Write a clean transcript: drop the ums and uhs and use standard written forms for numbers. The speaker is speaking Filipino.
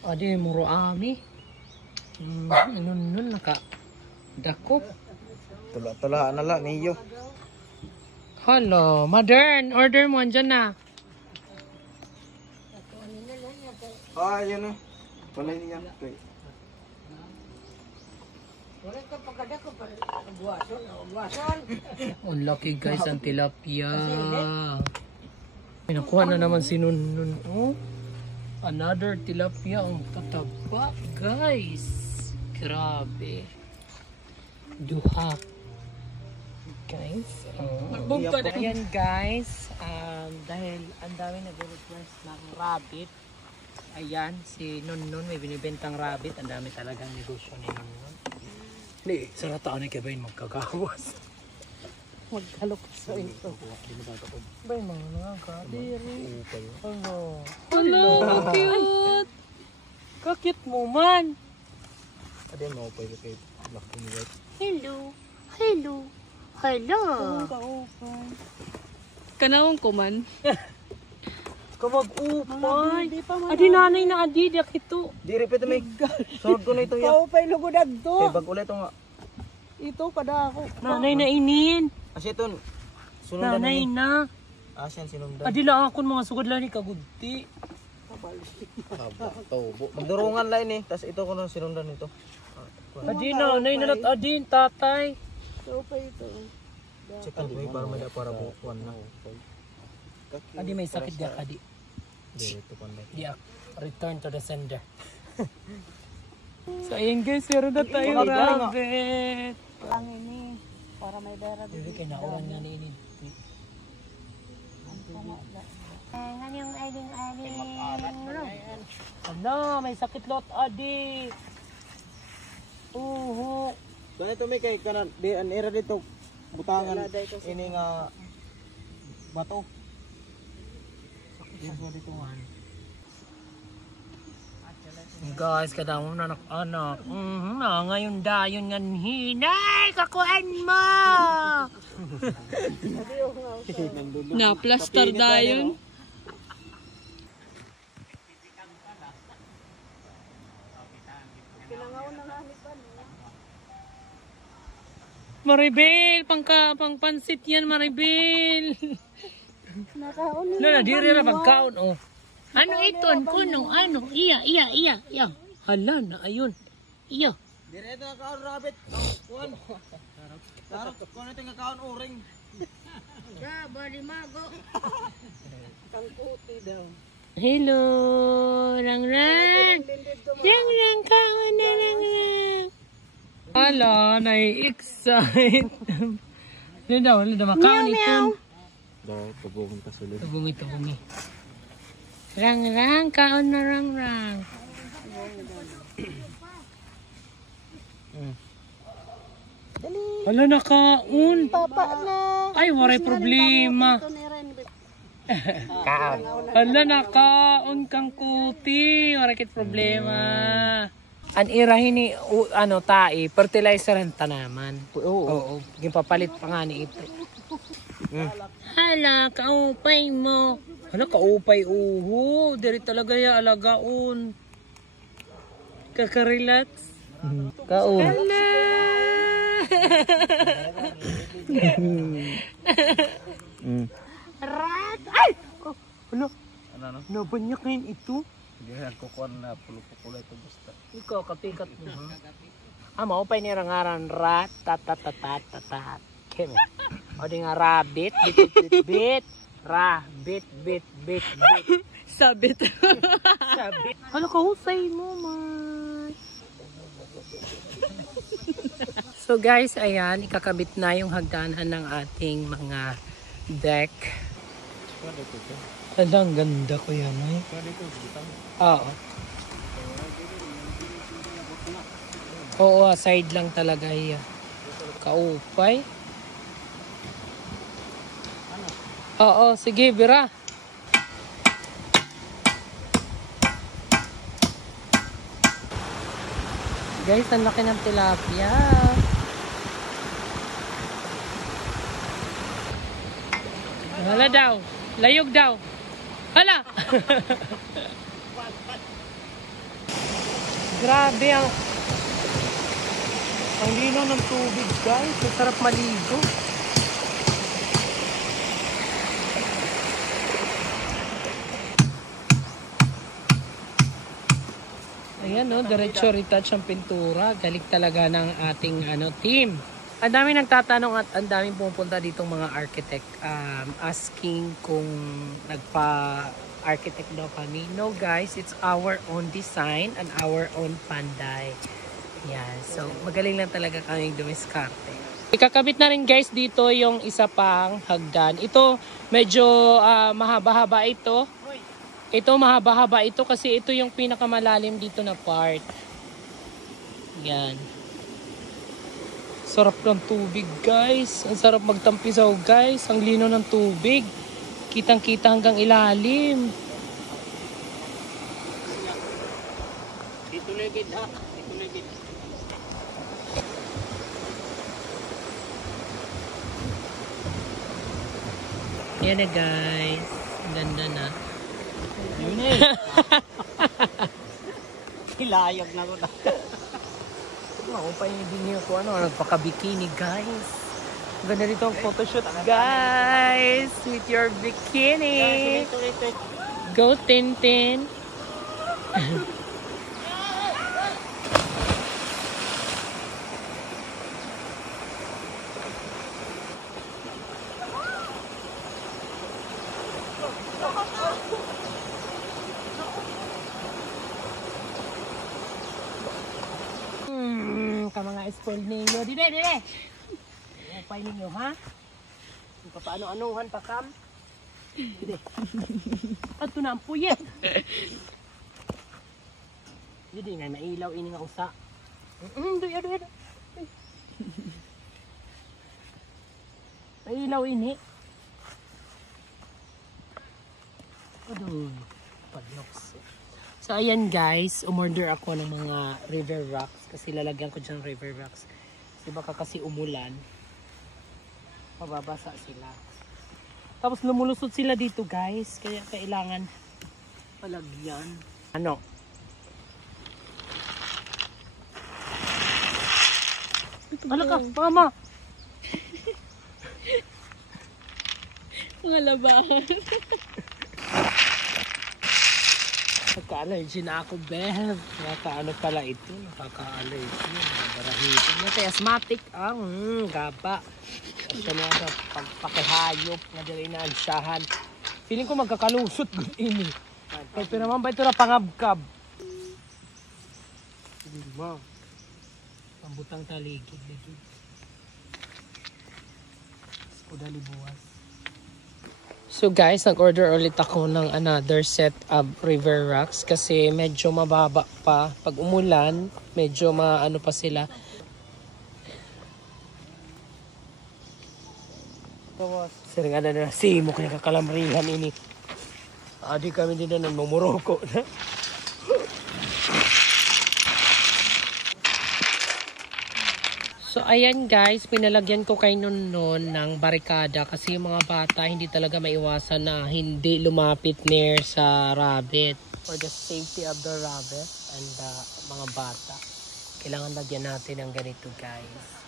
Adi muro ami. Nun naka dakop. Tula-tula na lang niyo. Hello, modern. Order mo andyan na. Yun na. Wala niya. Ang laki guys ang tilapia. May nakuha na naman si Nun. Oh, another tilapia ang tataba guys. Grabe. Duha. Guys. Ayan guys. Dahil ang dami nag-request ng rabbit. Ayan, si Nun may binibentang rabbit. Ang dami talagang negosyo ni Nun. Sa taon ay kabayin magkagawas. Magkalok sa ito. Bay, mga nakakadiri. Hello. Hello, cute. Kakit mo man. Adi mo pa kay Black and White. Hello. Hello. Hello. Kanawang ko man. Kamag-upay. Adi nanay na adi. Dak ito. Di repeat may. Sunod ko na ito ya. Paupay lugod agto. Kay bag ulit ito nga. Ito kada ako. Nanay na inin. Asya ito. Sunundan Nanay ni. na. Asyan sinundan. Adi lang akong mga sugod lang ni kagudti. Taubo. Magdurungan lain eh. Tas ito ko na sinundan nito. Adi nanay na adi tatay. Paupay ito. Check may para may para bukuan na. Adi may sakit dia adi. Dito pa na. Dia return to the sender. So ayun guys, meron na tayo rabbit. Lang ini para may dara dito. Hindi kay naulan nga ni inin. Nganyang aling-aling. Ano, may sakit lot adi. So ito may kay kanan di an era dito butangan ini nga bato. Guys, kada mo na anak. Ngayon dayon nga hinay kakuan mo. Na plaster dayon. Maribel, pangpansit yan Maribel. Nakaon Na diri na pagkaon oh. Ano ito? Kuno ano? Iya. Hala na ayun. Iya. Dire ito nga kaon rabbit. Kuan. Sarap kuan ito nga kaon uring. bali mago. Kangkuti daw. Hello, Rang. Kaon na Rang. Hala, nai-excite. Hindi daw makaon ito. Daw tubong ta sulod. Tubungi. Rang, kaon na Rang. Hala na kaon. Papa na. Ay, waray problema. Kaon. Hala na kaon kang kuti. Waray kit problema. An irahin ni tai, fertilizer ang tanaman. Oo. Gipapalit pa nga ni ito. Hala, kaupay mo. Hala, kaupay uho. Dari talaga ya alagaon. Kaka-relax. Kaon. Hala. Rat. Ay! Hala. Ano? Nabanyak ngayon ito. Hindi nagkukuan na pulo-pulo ito basta. Ikaw, kapikat mo. Maupay ni rangaran rat. Tat. Keme. O di nga rabbit. Bit. Rabbit. Bit. Sabit. Sabi. Hala, kahusay mo, man. So guys, ayan, ikakabit na yung hagdanan ng ating mga deck. Hala, ang ganda ko yan, ay. Oo. Oo, side lang talaga yan. Kaupay. Oo, sige, bira. Guys, ang laki ng tilapia. Hala daw. Layog daw. Hala! Grabe ang linaw ng tubig, guys. Masarap maligo. Ayan, no, diretso retouch ang pintura. Galing talaga ng ating team. Ang dami nagtatanong at ang daming pumupunta ditong mga architect asking kung nagpa-architect daw kami. No guys, it's our own design and our own panday. Yeah, so magaling lang talaga kaming dumiskarte. Ikakabit na rin guys dito yung isa pang hagdan. Ito medyo mahaba-haba ito. Ito mahaba-haba ito kasi ito yung pinakamalalim dito na part. Yan. Sarap ng tubig guys. Ang sarap magtampisaw guys. Ang lino ng tubig. Kitang-kita hanggang ilalim. Dito ligid ha. Dito ligid. Yan na guys. Ang ganda na. Yun eh. Hilayag na ko na. Ako pa yung dinyo ko nagpaka-bikini guys. Ganda rito ang photoshoot guys with your bikini. Go Tintin. Ka mga spoiled ninyo. Dide. Upay ninyo, ha? Kung paano-anuhan pa kam. Dide. Ato na ang puyet. Dide nga, nailaw ini nga usa. Dide. Nailaw ini. Aduh. Padloks. So ayan guys, umorder ako ng mga river rocks kasi lalagyan ko dyan river rocks. Kasi baka kasi umulan, mababasa sila. Tapos lumulusot sila dito guys, kaya kailangan palagyan. Ano? Ala ka, mama! Mga labahan. Nakaka-allergy na ako, Beth. Nakaka-ano pala ito. Nakaka-allergy. Nakabarahitin na. Kaya asthmatic ang gaba. At kanya sa pagpakihayop na dali na ansyahan. Feeling ko magkakalusot good ini. Kaya naman ba ito na pangabkab? Sige ba? Pambutang taligid. Skudali buwas. So guys, nag-order ulit ako ng another set of river rocks kasi medyo mababa pa. Pag umulan, medyo maano pa sila. Sering ada na simo kaya kakalamrihan ini. Adi kami din na mamuroko na. So ayan guys, pinalagyan ko kay Nonon ng barikada kasi yung mga bata hindi talaga maiwasan na hindi lumapit near sa rabbit. For the safety of the rabbit and the mga bata, kailangan lagyan natin ng ganito guys.